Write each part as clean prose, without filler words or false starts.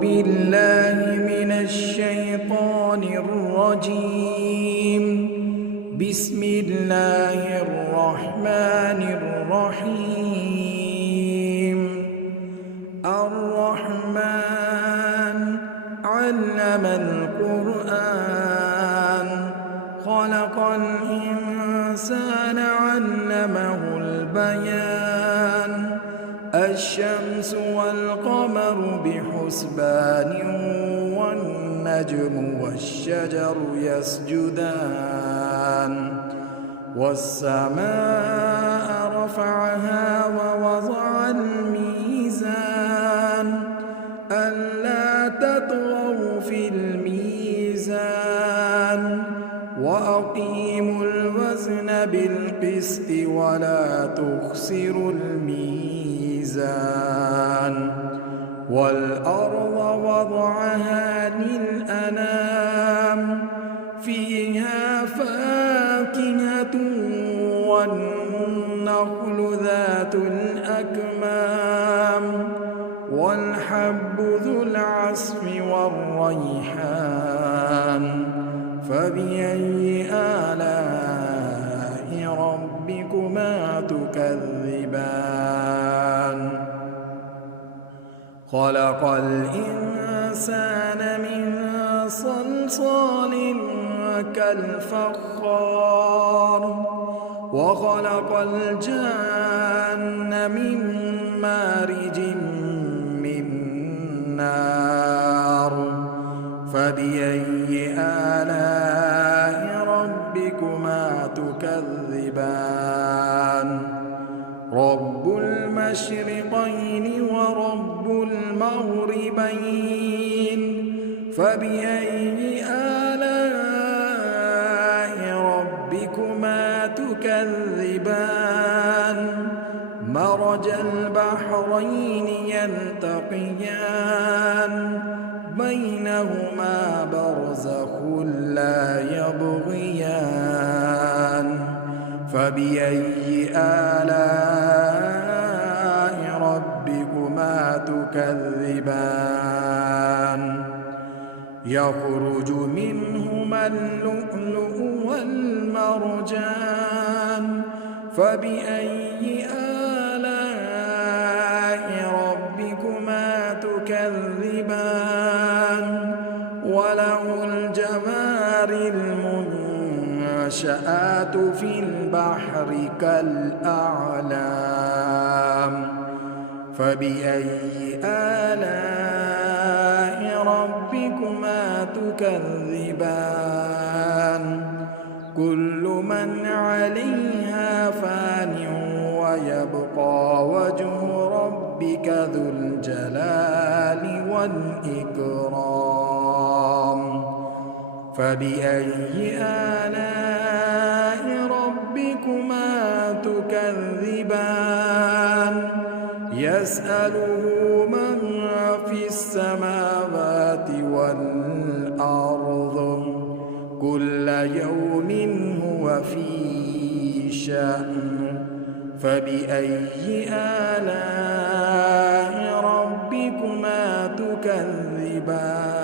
بالله من الشيطان الرجيم. بسم الله الرحمن الرحيم. الرحمن علم القرآن خلق الإنسان علمه البيان. الشمس والقمر بحسبان والنجم والشجر يسجدان. والسماء رفعها ووضع الميزان ألا تطغوا في الميزان وأقيموا الوزن بالقسط ولا تخسروا الميزان. والأرض وضعها للأنام فيها فاكهة والنخل ذات الأكمام والحب ذو العصف والريحان. فبأي آلاء ربكما تكذبان؟ خلق الإنسان من صلصال كالفخار وخلق الجان من مارج من نار. فبأي آلاء ربكما تكذبان؟ رب المشرقين ورب المغربين. فبأي آلاء ربكما تكذبان؟ مرج البحرين يلتقيان بينهما برزخ لا يبغيان. فبأي آلاء ربكما تكذبان؟ يخرج منهما اللؤلؤ والمرجان. فبأي آلاء ربكما تكذبان؟ وله الجوار المنشآت في البحر كالأعلام. فبأي آلاء ربكما تكذبان؟ كل من عليها فان ويبقى وجه ربك ذو الجلال والإكرام. فبأي آلاء ربكما تكذبان؟ يسأله من في السماوات والأرض كل يوم هو في شأن. فبأي آلاء ربكما تكذبان؟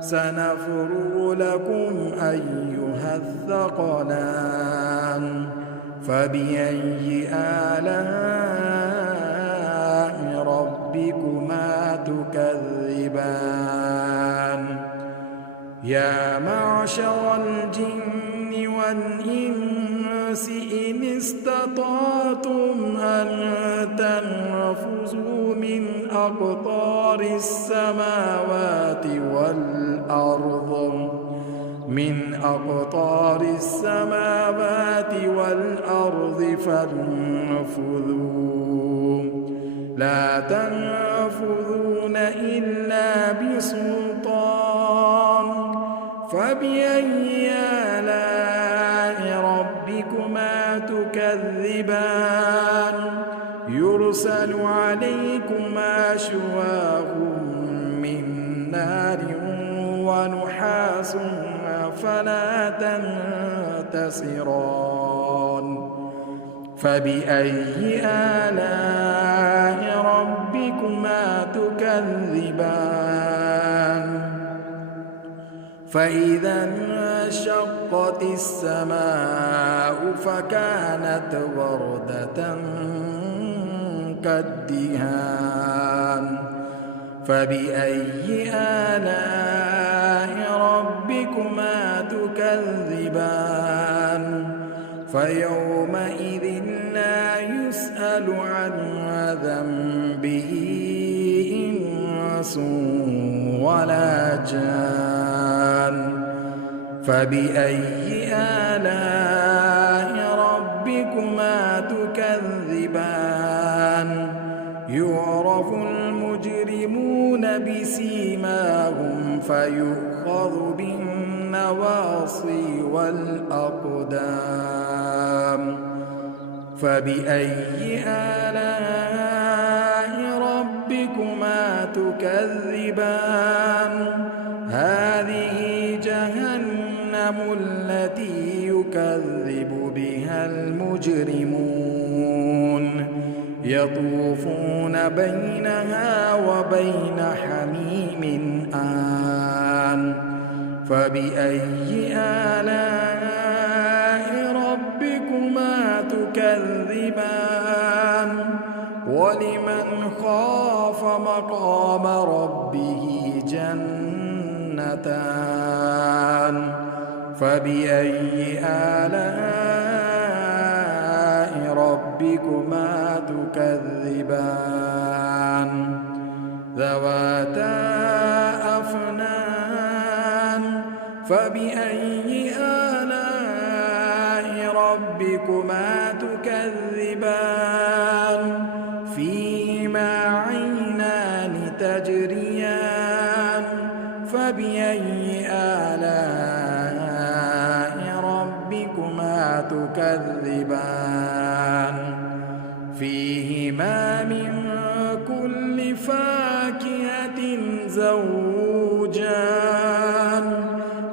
سنفرغ لكم أيها الثقلان. فبأي آلاء ربكما تكذبان؟ يا معشر الجن والإنس إن استطعتم أن تنفذوا أقطار السماوات والأرض فانفذوا لا تنفذون إلا بسلطان. فبأي آلاء ربكما تكذبان؟ يرسل عليكما شواظ من نار ونحاس فلا تنتصران. فبأي آلاء ربكما تكذبان فإذا انشقت السماء فكانت وردة كالدهان فبأي آلاء ربكما تكذبان فيومئذ لا يسأل عن ذنبه إنس ولا جان فبأي آلاء ربكما تكذبان يعرف المجرمون بسيماهم فيؤخذ بالنواصي والأقدام فبأي آلاء ربكما تكذبان هذه جهنم التي يكذب بها المجرمون يطوفون بينها وبين حميم آن فبأي آلاء ربكما تكذبان ولمن خاف مقام ربه جنتان فبأي آلاء ربكما تكذبان ذواتا أفنان فبأي آلاء ربكما تكذبان فيهما عينان تجريان فبأي آلاء ربكما تكذبان فيهما من كل فاكهة زوجان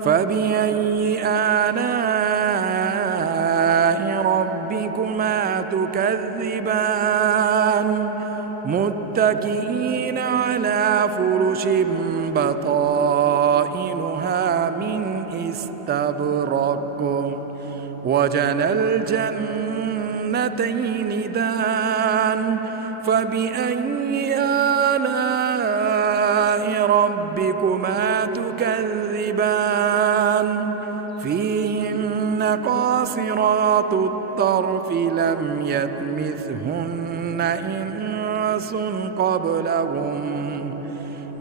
فبأي آلاء ربكما تكذبان متكئين على فرش بطائنها من استبرق وجنى الجنتين دان فبأي آلاء ربكما تكذبان فيهن قاصرات الطرف لم يطمثهن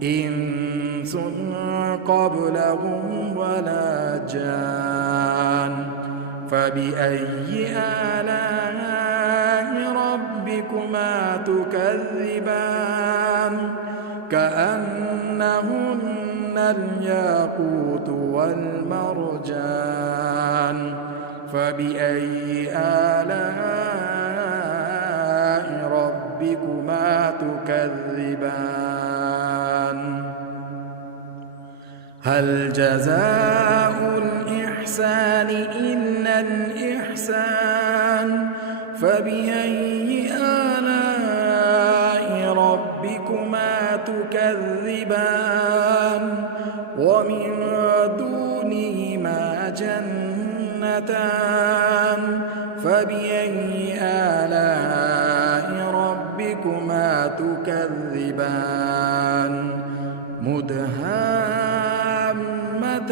إنس قبلهم ولا جان فبأي آلاء ربكما تكذبان كأنهن الياقوت والمرجان فبأي آلاء ربكما تكذبان هل جزاء الإحسان إلا الإحسان فبأي آلاء ربكما تكذبان ومن دونهما جنتان فبأي آلاء ربكما تكذبان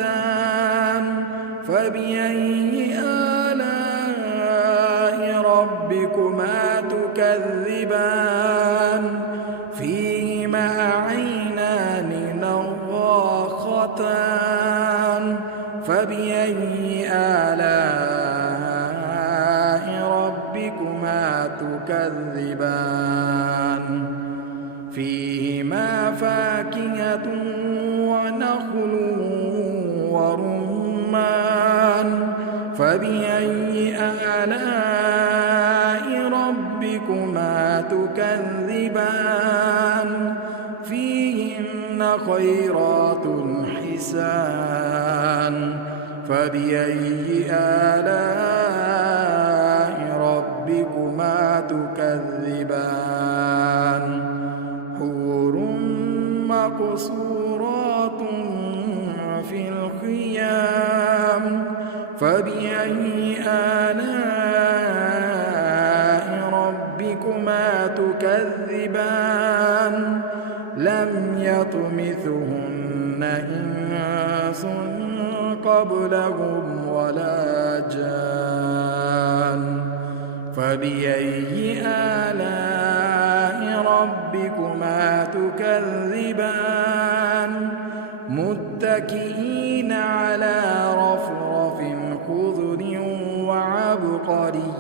مدهامتان فبأي آلاء ربكما تكذبان فيهما عينان نضاختان فبأي آلاء ربكما تكذبان فيهما فاكهة ونخل ورمان فبأي آلاء ربكما تكذبان فيهن خيرات حسان فبأي آلاء ربكما تكذبان حور مقصورات في الخيام فبأي آلاء ربكما تكذبان لم يطمثهن إنس قبلهم ولا جان فبأي آلاء ربكما تكذبان متكئين على رفرف خضر وعبقري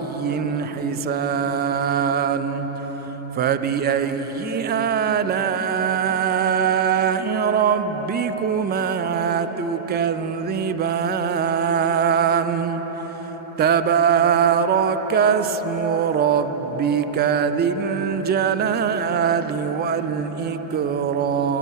حسان فبأي آلاء ربكما تكذبان تبارك اسم ربك ذي الجلال والإكرام